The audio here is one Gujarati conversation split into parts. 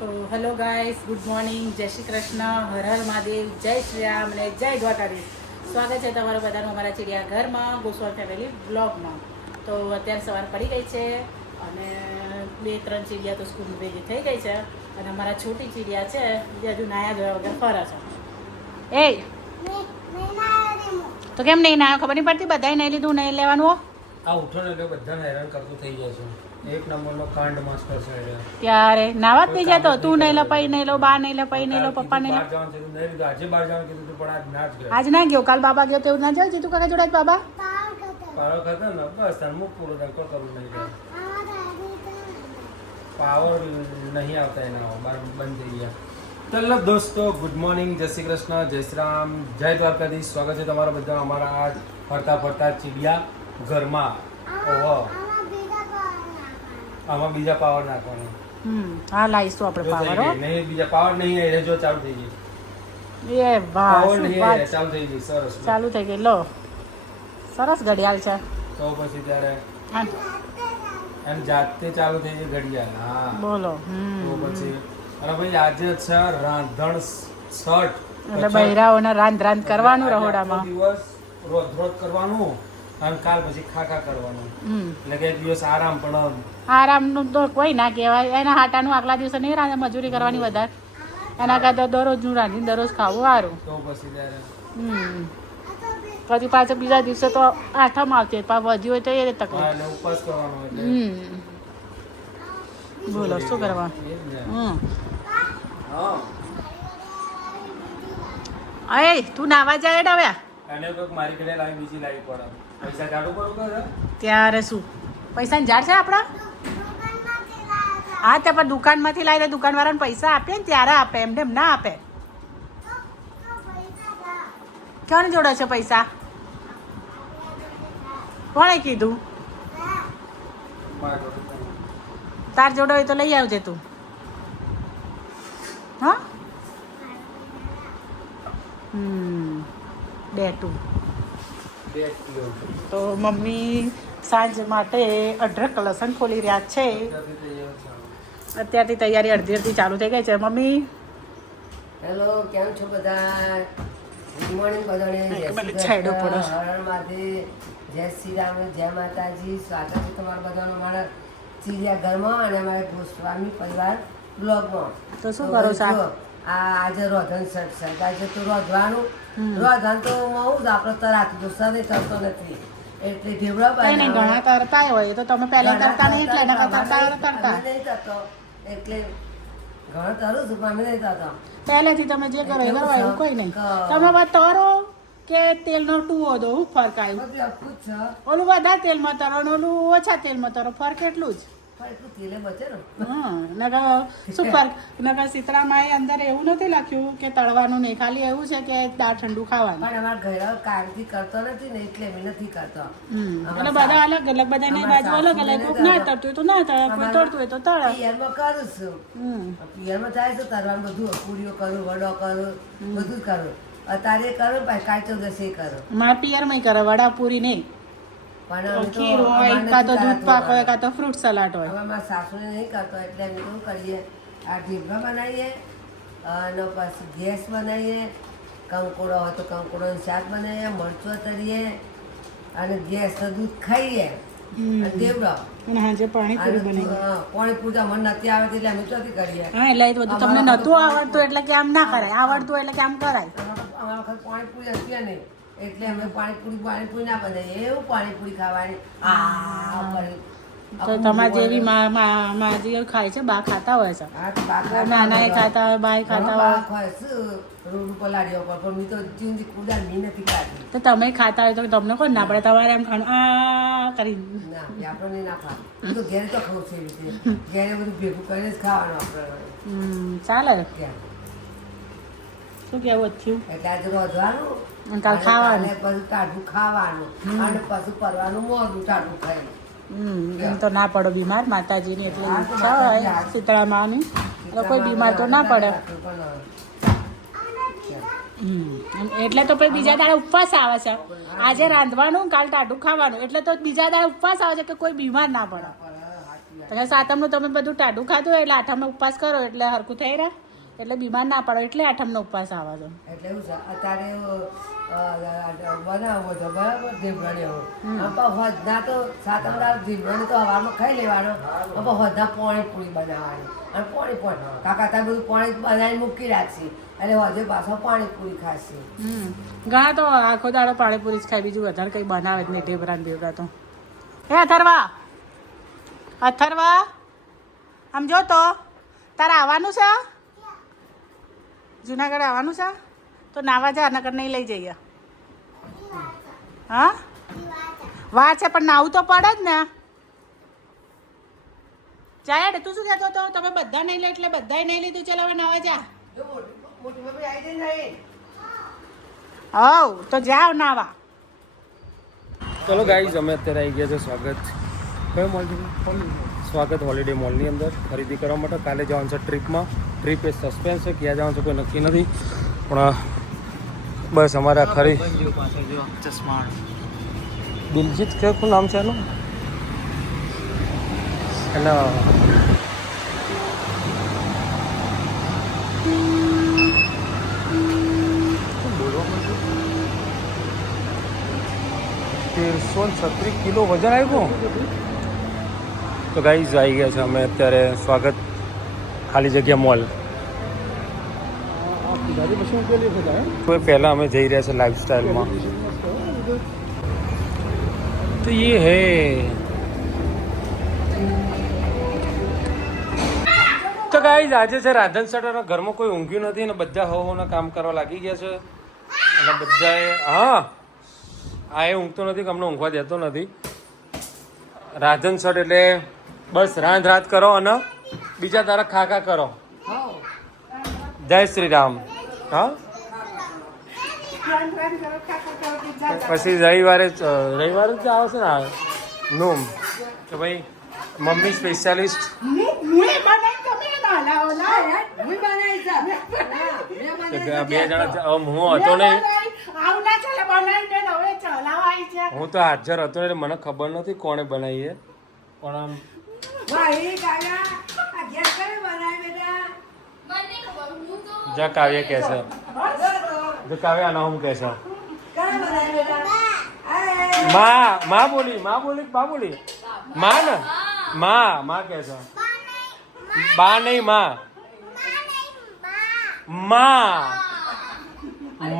તો હેલો ગાઈસ ગુડ મોર્નિંગ જય શ્રી કૃષ્ણ હર હર મહાદેવ જય શ્રી રામ અને જય દ્વારકાધીશ. સ્વાગત છે તમારું બધાનું અમારા ચિડિયા ઘરમાં ગોસ્વાલ ફેમિલી બ્લોગમાં તો અત્યારે સવાર પડી ગઈ છે અને બે ત્રણ ચીડિયા તો સ્કૂલ ભેગી થઈ ગઈ છે અને અમારા છોટી ચીડિયા છે જે હજુ નાયા ધોયા વગર ફરે છે. એ! તો કેમ નહીં નાયો? ખબર નહીં પડતી? બધાએ નહીં લીધું નહીં લેવાનું હો. આ ઉઠો ને બધાને હેરાન કરતું થઈ જાય છે. એક નંબરનો કાંડ માસ્ટર છે. ત્યારે નાવા જ નહીં જતો? તું નહીં લપાઈ પઈ નહીં લો બા નહીં લપાઈ નહીં લો પપ્પા નહીં બહાર જવાનું થયું, નહીં. આજે બહાર જવાનું કીધું તું પણ આજ ના જ ગયો. આજ ના ગયો? કાલ બાબા ગયો તેવું ના જાય? જીતુ કાકા જોડે બાબા? પાવર ખતમ ને? બસ તને મુખ પૂરો થાય કોઈ કરવું નહીં. પાવર નહીં આવતા એના બાર બંધ થઈ ગયા. ચલો દોસ્તો ગુડ મોર્નિંગ જય શ્રી કૃષ્ણ જય શ્રી રામ. જય દ્વારકાધીશ. સ્વાગત છે તમારા બધા અમારા આ ફરતા ફરતા ચીડિયા. ઘરમાં. ઓહો. આમાં બીજા પાવર નાખવાનો. હમ હા લાવીશું આપણે પાવર હો. નહીં બીજા પાવર નહીં આવી જો ચાલુ થઈ ગઈ એ વાહ પાવર શું નહીં આવી ચાલુ થઈ ગઈ સરસ. ચાલુ થઈ ગઈ લો. સરસ ઘડિયાળ છે. તો પછી ત્યારે એમ જાતે ચાલુ થઈ ગઈ ઘડિયાળ હા. બોલો તો પછી અરે ભાઈ આજે છે રાંધણ શર્ટ એટલે બૈરાઓને રાંધ રાંધ કરવાનું રહોડામાં. દિવસ રોજ રોજ કરવાનું. અને કાલ પછી ખાખા કરવાનું. એટલે કે દિવસ આરામ પણ આરામનું તો કોઈ ના કહેવાય. એના હાટાનું આગલા દિવસે નહીં રાંધે મજૂરી કરવાની વધારે. એના કરતાં દરરોજનું રાંધીને દરરોજ ખાવું સારું. તો પછી પછી પાછો બીજા દિવસે તો આઠમ આવતી હોય પાછું વધી હોય તો એ તકલીફ. ઉપવાસ કરવાનો હમ. બોલો શું કરવા એ જ હમ. અય તું નાવા જાય ને હવે. અને કોઈક મારી ઘરે લાવી બીજી લાવી પડે. પૈસા જાડું કરે ત્યારે શું? પૈસાની ઝાડ છે આપણા? હા તે પણ દુકાનમાંથી લાવીને દુકાનવાળાને પૈસા આપે ને ત્યારે આપે એમને એમ ના આપે. કોને જોડે છે પૈસા? કોણે કીધું? તાર જોડે હોય તો લઈ આવજે તું. હા? હમ. બે કિલો તો મમ્મી સાંજ માટે અઢળક લસણ ખોલી રહ્યા છે. અત્યારથી તૈયારી અડધી અડધી ચાલુ થઈ ગઈ છે. મમ્મી? હેલો કેમ છો બધા? ગુડ મોર્નિંગ બધાને. શ્રી પડો. કૃષ્ણ. હર હર મહાદેવ જય શ્રી રામ જય માતાજી. સ્વાગત છે તમારા બધાનું અમારા ચિડિયા ઘરમાં અને અમારા ગોસ્વામી પરિવાર બ્લોગમાં. તો શું કરો છો આ આજે રોધન સત્સંગ આજે તો રોધવાનું. રોધન તો હું જ આપણે તો રાખી સદે કરતો નથી. એટલે ઢેબરા બાય ઘણા તરતા હોય તો તમે પહેલા તરતા નહીં એટલે એના કરતા તરતા. તરતા નહીં કરતો એટલે ઘણા તરું છું પણ નહીં કરતા પહેલેથી તમે જે કરો એ કરો એવું કોઈ નહીં. તમે બસ તરો કે તેલનો ટુવો દો હું ફરક આવ્યું ઓલું વધારે તેલમાં તરો ને ઓલું ઓછા તેલમાં તરો ફરક એટલું જ. એ અંદર એવું નથી લખ્યું કે તળવાનું નહીં ખાલી એવું છે કે દાળ ઠંડુ ખાવાનું. પણ અમારા ઘરે કામથી કરતો નથી ને એટલે નથી કરતો. એટલે બધા અલગ અલગ બધાની બાજુ અલગ અલગ. કોક ના તળતું હોય તો ના તળે કોઈ તળતું હોય તો તળે. પિયરમાં કરું છું. હમ. પિયરમાં થાય બધું પૂરીઓ કરું વડો કરું બધું કરું. અત્યારે કરું કાચો દસે કરું. મારા પિયરમાં કરે વડા પૂરી નહીં. ખીર હોય કાં તો દૂધ પાક હોય કાં તો ફ્રૂટ સલાડ હોય. હવે મારા સાસુને નહીં કરતો એટલે અમે શું કરીએ આ ઢીબરા બનાવીએ અને પછી ગેસ બનાવીએ કંકોડો હોય તો કંકોડોનું શાક બનાવીએ મરચું તરીએ અને ગેસ દૂધ ખાઈએ. દેવડો. હાજે પાણીપુરી બનાવી હા, પાણી પૂજા મને નથી આવડતી એટલે અમે ચોથી કરીએ. હા એટલે એ બધું તમને નતું આવડતું એટલે કે આમ ના કરાય. આવડતું એટલે કે આમ કરાય. અમારા વખત પાણીપુરી હતી નહીં. એટલે અમે પાણીપુરી પાણીપુરી ના બનાવીએ એવું પાણીપુરી ખાવાની. આ તો તમારે જેવી માજી ખાય છે બા ખાતા હોય છે? નાના એ ખાતા હોય બાય ખાતા હોય. રોડ ઉપર લાડીઓ પર પણ તો જીવનથી કુડા મી નથી ખાધી. તો તમે ખાતા હોય તો તમને કોણ ના પડે? તમારે એમ ખાણું આ કરી ના આપણને ના ખાવ તો ઘેર તો ખાવ છે રીતે. ઘેરે બધું ભેગું કરીને જ ખાવાનું આપણે. હમ, ચાલે. શું કેવું થયું એટલે આજે રોધવાનું કાલ ખાવાનું. પછી ટાઢું ખાવાનું. અને પછી પરવાનું મોડું ટાઢું ખાઈ. હમ એમ તો ના પડો બીમાર માતાજીની એટલી ઈચ્છા હોય શીતળા માની એટલે કોઈ બીમાર તો ના પડે. હમ એટલે તો પછી બીજા દાડે ઉપવાસ આવે છે. આજે રાંધવાનું કાલ ટાઢું ખાવાનું. એટલે તો બીજા દાડે ઉપવાસ આવે છે કે કોઈ બીમાર ના પડે. પછી સાતમનું તમે બધું ટાઢું ખાધું એટલે આઠમનો ઉપવાસ કરો એટલે હરખું થઈ રહે? એટલે બીમાર ના પડો એટલે આઠમનો ઉપવાસ આવે દો એટલે એવું છે. અત્યારે બનાવવો છે બરાબર? ધીમગણી આમ હોદના તો સાતમદાર ધીમગણી તો હવામાં ખાઈ લેવાનો. આમ હોદના પૂરી બનાવવાની. અને પાણીપુરી કાકા ત્યાં બધું પાણી બનાવીને મૂકી રાખશે. એટલે હજુ પાછો પાણીપુરી ખાશે. ઘણા તો આખો દાડો પાણીપુરી જ ખાય બીજું વધારે કંઈ બનાવે જ નહીં ઢેબરા ને બેવડા તો. હે અથર્વા! અથર્વા! આમ જો તો તારે આવવાનું છે? જુનાગઢ આવવાનું છે? તો નાવા જા નગર નહીં લઈ જઈએ. હા? વાર છે, પણ નાવું તો પડે જ ને. જાય તું શું કહેતો હતો? તમે બધા નહીં લે એટલે બધાય નહીં લીધું. ચાલો, હવે નાવા જા. હવ, તો જાઓ નાવા. ચલો, ગાઈઝ, અમે અત્યારે આવી ગયા છે સ્વાગત. કયો મોલ સ્વાગત હોલિડે મોલની અંદર ખરીદી કરવા માટે. કાલે જવાનું છે ટ્રીપમાં. ટ્રીપ એ સસ્પેન્સ છે, ક્યાં જવાનું છે કોઈ નક્કી નથી. પણ બસ અમારા ખરી. દિલજીત કે નામ છે એનું? બોલવા તેરસો છત્રીસ કિલો વજન આવ્યું તો ગાઈઝ આવી ગયા છે અમે અત્યારે સ્વાગત ખાલી જગ્યા મોલ પહેલાં અમે જઈ રહ્યા છે લાઈફસ્ટાઈલમાં તો એ હે. તો ગાઈઝ આજે છે રાધન સટરના ઘરમાં કોઈ ઊંઘ્યું નથી અને બધા હોના કામ કરવા લાગી ગયા છે. અને બધાએ, હા. આ એ ઊંઘતો નથી કે અમને ઊંઘવા દેતો નથી. રાધન સટ એટલે બસ, રાંધ રાત કરો અને બીજા તારા ખાખા કરો. જય શ્રી રામ હા? પછી રવિવારે રવિવારે જ આવશે ને નોમ? કે ભાઈ, મમ્મી સ્પેશિયાલિસ્ટ બે જણા હું હતો નહીં. હું તો હાજર હતો એટલે મને ખબર નથી કોણે બનાવી પણ આમ જા કાવ્ય કહે છે. જો કાવ્ય આના હું કહે છે. માં માં બોલી માં બોલી બા બોલી. માં ને? માં માં કે છે. બા નહીં માં. માં.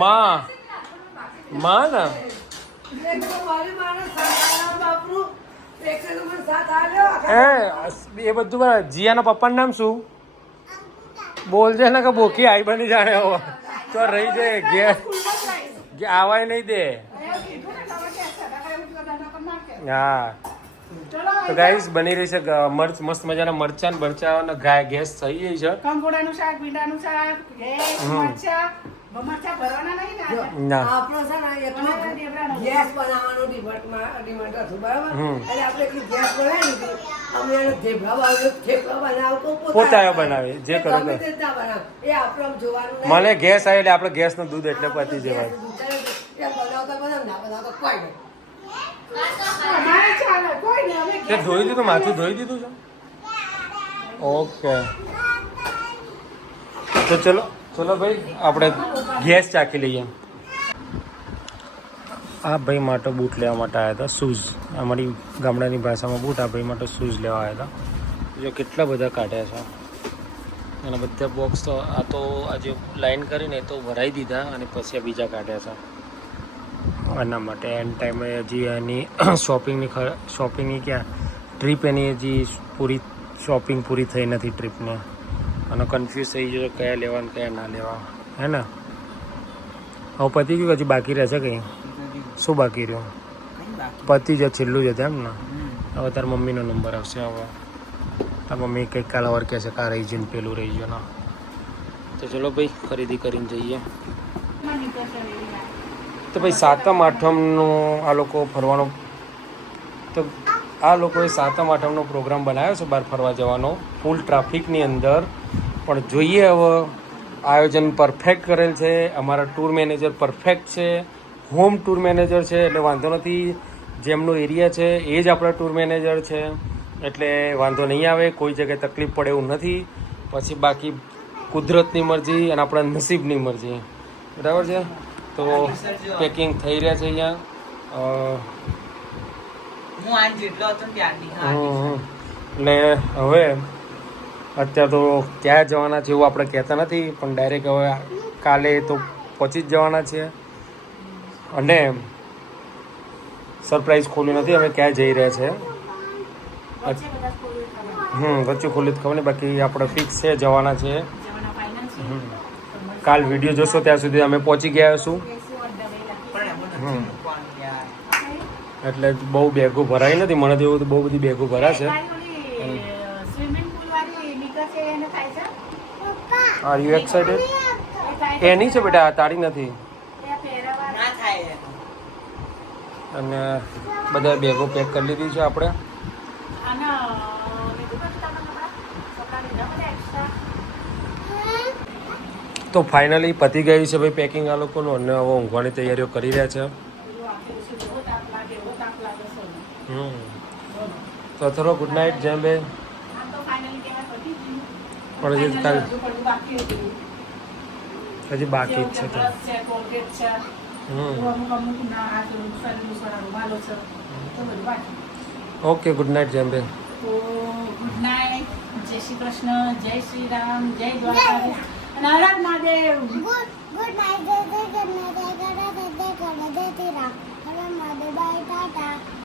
માં. માં ને? એ એ બધું બરાબર. જીયાના પપ્પાનું નામ શું? બોલજે ને કે બોકી આઈ બની જાણે હવે તો રહી જાય ઘેર. આવાય નહીં દે. હા. તો ગાઈસ બની રહી છે મરચ મસ્ત મજાના મરચાં ને બરચા અને ગાય ગેસ થઈ ગઈ છે. કંકોડાનું શાક ભીંડાનું શાક. મરચા આપણો છે ને એટલું ગેસ બનાવવાનું ડિમાન્ડમાં ડિમાન્ડ હતું બરાબર? એટલે આપણે એટલી ગેસ બનાવી દીધી. અમે એને થેપલા બનાવ્યો થેપલા બનાવતો પોતાએ બનાવી, જે કરો ગમે તે. તે બનાવ. એ આપણે આમ જોવાનું મને ગેસ આવે એટલે આપણે ગેસનું દૂધ એટલે પતી જવાય. બનાવતા બનાવ, ના બનાવતા કોઈ નહીં. ધોઈ દીધું માથું ધોઈ દીધું છે? ઓકે. તો ચલો. ચલો ભાઈ, આપણે ગેસ ચાખી લઈએ. આ ભાઈ માટે બૂટ લેવા માટે આવ્યા હતા શૂઝ અમારી ગામડાની ભાષામાં બૂટ આ ભાઈ માટે શૂઝ લેવા આવ્યા હતા. જો કેટલા બધા કાઢ્યા છે. અને બધા બોક્સ તો આ તો આજે લાઈન કરીને તો ભરાઈ દીધા અને પછી આ બીજા કાઢ્યા છે. એના માટે એન્ડ ટાઈમે હજી એની શોપિંગની શોપિંગની ક્યાં? ટ્રીપ એની હજી પૂરી શોપિંગ પૂરી થઈ નથી ટ્રીપને અને કન્ફ્યુઝ થઈ જશો કયા લેવા ને કયા ના લેવા. હે ને? હવે પતી ગયું હજી બાકી રહેશે કંઈ? શું બાકી રહ્યું? પતી જ છેલ્લું જ હતું એમ ને? હવે તાર મમ્મીનો નંબર આવશે હવે. તાર મમ્મી કંઈક કાલ વાર કહેશે કા રહી જઈને પેલું રહી ગયો ના. તો ચલો ભાઈ ખરીદી કરીને જઈએ. તો ભાઈ સાતમ આઠમનું આ લોકો ફરવાનો તો આ લોકોએ સાતમ આઠમનો પ્રોગ્રામ બનાવ્યો છે બહાર ફરવા જવાનો. ફૂલ ટ્રાફિકની અંદર. પણ જોઈએ હવે આયોજન પરફેક્ટ કરેલ છે અમારા ટૂર મેનેજર પરફેક્ટ છે હોમ ટૂર મેનેજર છે એટલે વાંધો નથી જેમનો એરિયા છે એ જ આપણા ટૂર મેનેજર છે એટલે વાંધો નહીં આવે કોઈ જગ્યાએ તકલીફ પડે એવું નથી. પછી બાકી કુદરતની મરજી અને આપણા નસીબની મરજી. બરાબર છે? તો પેકિંગ થઈ રહ્યા છે અહીંયા. હું આજ જેટલો હતો ત્યારની એટલે હવે અત્યારે તો ક્યાં જવાના છે એવું આપણે કહેતા નથી પણ ડાયરેક્ટ હવે કાલે તો પહોંચી જ જવાના છે. અને સરપ્રાઈઝ ખોલ્યું નથી અમે ક્યાં જઈ રહ્યા છે. હમ વચ્ચે ખોલ્યું તો ખબર નહીં બાકી આપણે ફિક્સ છે જવાના છે. કાલ વીડિયો જોશો ત્યાં સુધી અમે પહોંચી ગયા છું હમ. એટલે બહુ બેગો ભરાઈ નથી. મને તો એવું તો બહુ બધી બેગો ભરાશે ભાઈ ઓલી, સ્વિમિંગ પુલ વાળી નીકળે છે એને થાય છે? આર યુ એક્સાઇટેડ એની છે બેટા આ તાળી નથી. એ પહેરવા ના થાય એનું. અને બધા બેગો પેક કરી લીધી છે આપણે? તો ફાઇનલી પતી ગયું છે ભાઈ પેકિંગ આ લોકોનું અને હવે ઊંઘવાની તૈયારીઓ કરી રહ્યા છે પેલું આખે દિવસે એવો તાપ લાગે, એવો તાપ લાગે છે. હમ તો થોડો ગુડ નાઇટ જેમ બે. પણ હજી કાલ-. હજી બાકી જ છે તો ઓકે ગુડ નાઇટ જેમ બે ગુડ નાઇટ જય શ્રી કૃષ્ણ જય શ્રી રામ જય દ્વારકા હર મહાદેવ ગુડ નાઇટ jai